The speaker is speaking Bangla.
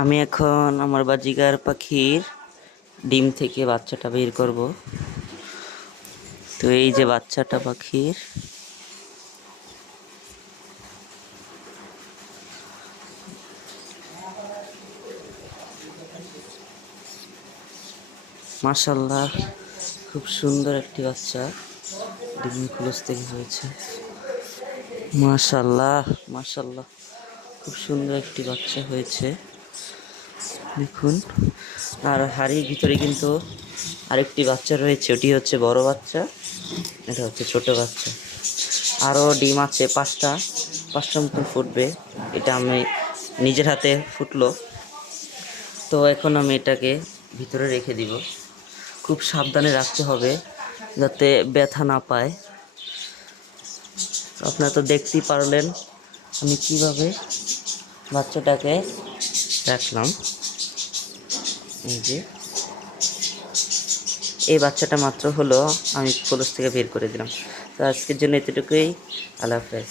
আমি এখন আমার বাজিগার পাখির ডিম থেকে বাচ্চাটা বের করব। তো এই যে বাচ্চাটা পাখির, মাশাআল্লাহ খুব সুন্দর একটি বাচ্চা ডিম খোলস থেকে হয়েছে। মাশাআল্লাহ মাশাআল্লাহ খুব সুন্দর একটি বাচ্চা হয়েছে দেখুন। আর হাড়ির ভিতরে কিন্তু আরেকটি বাচ্চা রয়েছে, ওটি হচ্ছে বড় বাচ্চা, এটা হচ্ছে ছোট বাচ্চা। আরও ডিম আছে পাঁচটা মতন ফুটবে, এটা আমি নিজের হাতে ফুটলো। তো এখন আমি এটাকে ভিতরে রেখে দিব। খুব সাবধানে রাখতে হবে যাতে ব্যথা না পায়। আপনারা তো দেখতেই পারলেন আমি কিভাবে বাচ্চাটাকে রাখলাম। এই যে এই বাচ্চাটা মাত্র হলো, আমি কলস থেকে বের করে দিলাম। তো আজকের জন্য এতটুকুই। আল্লাহ হাফেজ।